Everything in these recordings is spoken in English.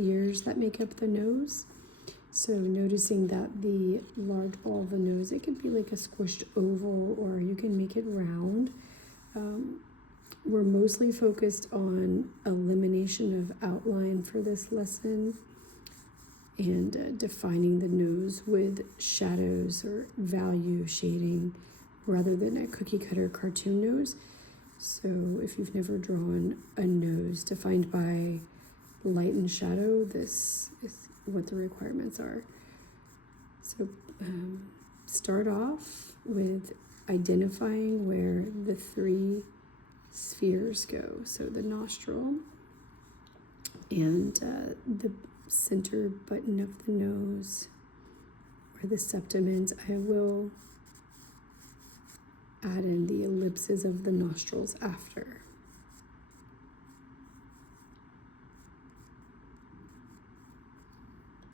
ears that make up the nose. So noticing that the large ball of the nose, it could be like a squished oval, or you can make it round. We're mostly focused on elimination of outline for this lesson and defining the nose with shadows or value shading rather than a cookie cutter cartoon nose. So if you've never drawn a nose defined by light and shadow, this is what the requirements are. So start off with identifying where the 3 spheres go. So the nostril and the center button of the nose, or the septum ends. I will add in the ellipses of the nostrils after.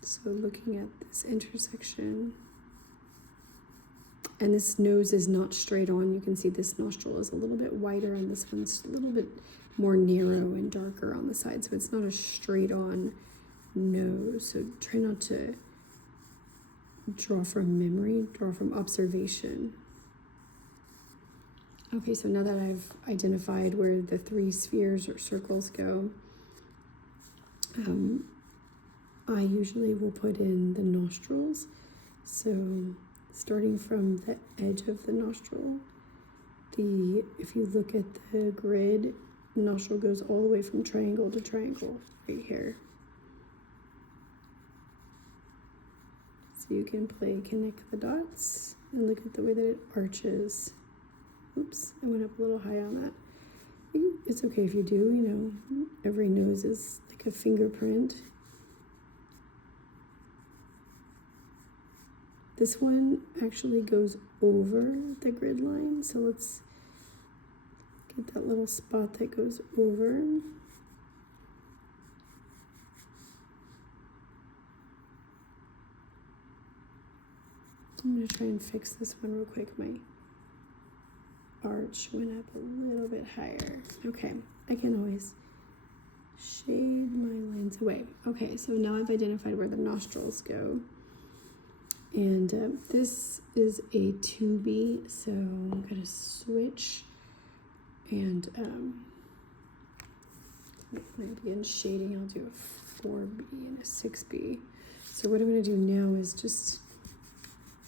So looking at this intersection, and this nose is not straight on. You can see this nostril is a little bit wider and this one's a little bit more narrow and darker on the side. So it's not a straight on nose. So try not to draw from memory, draw from observation. Okay, so now that I've identified where the 3 spheres or circles go, I usually will put in the nostrils. So starting from the edge of the nostril, if you look at the grid, nostril goes all the way from triangle to triangle right here. So you can connect the dots and look at the way that it arches. Oops, I went up a little high on that. It's okay if you do, you know, every nose is like a fingerprint. This one actually goes over the grid line, so let's get that little spot that goes over. I'm going to try and fix this one real quick. My arch went up a little bit higher. Okay, I can always shade my lines away. Okay, so now I've identified where the nostrils go. And this is a 2B, so I'm going to switch and maybe in shading I'll do a 4B and a 6B. So what I'm going to do now is just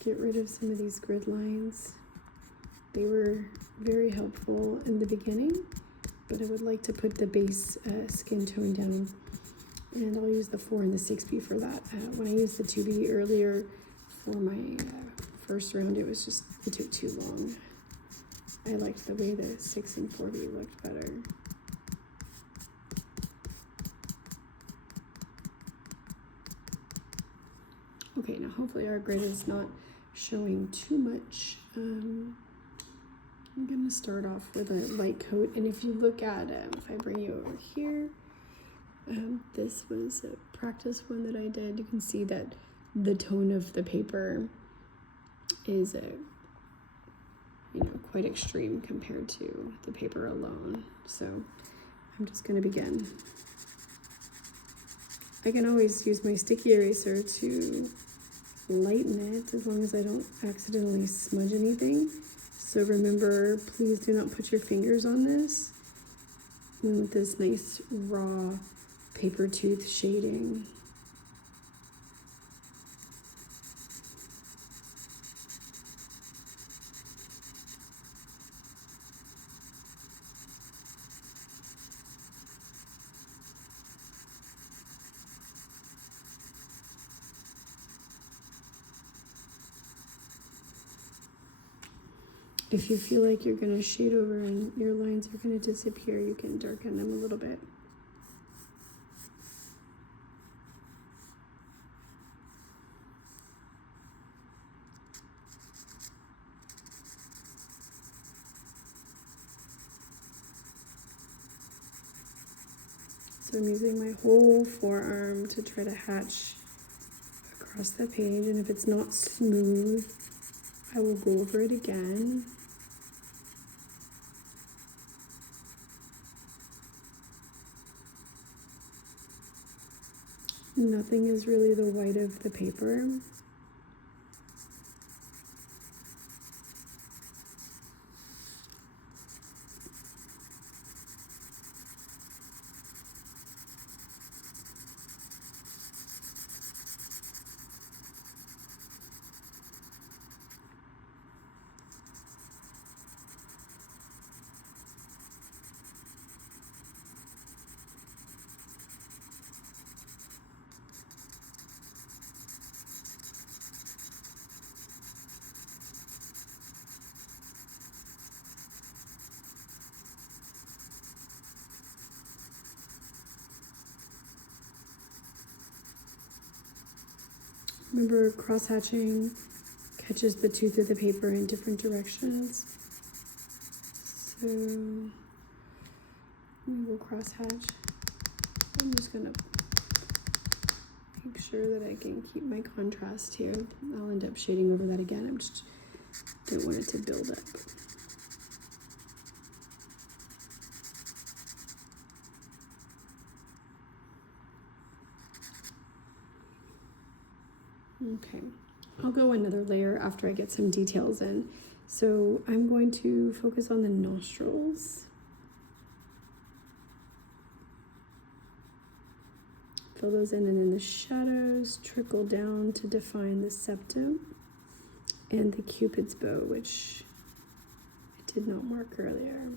get rid of some of these grid lines. They were very helpful in the beginning, but I would like to put the base skin tone down, and I'll use the 4 and the 6B for that. When I used the 2B earlier for my first round, it took too long. I liked the way the 6 and 4B looked better. Okay, now hopefully our grid is not showing too much. I'm going to start off with a light coat, and if you look at, if I bring you over here, this was a practice one that I did. You can see that the tone of the paper is quite extreme compared to the paper alone. So I'm just going to begin. I can always use my sticky eraser to lighten it as long as I don't accidentally smudge anything. So remember, please do not put your fingers on this. And with this nice raw paper tooth shading. If you feel like you're going to shade over and your lines are going to disappear, you can darken them a little bit. So I'm using my whole forearm to try to hatch across the page, and if it's not smooth, I will go over it again. Nothing is really the white of the paper. Remember, cross-hatching catches the tooth of the paper in different directions. So we will cross-hatch. I'm just gonna make sure that I can keep my contrast here. I'll end up shading over that again. I just don't want it to build up. Okay, I'll go another layer after I get some details in. So I'm going to focus on the nostrils. Fill those in, and then the shadows trickle down to define the septum and the Cupid's bow, which I did not mark earlier.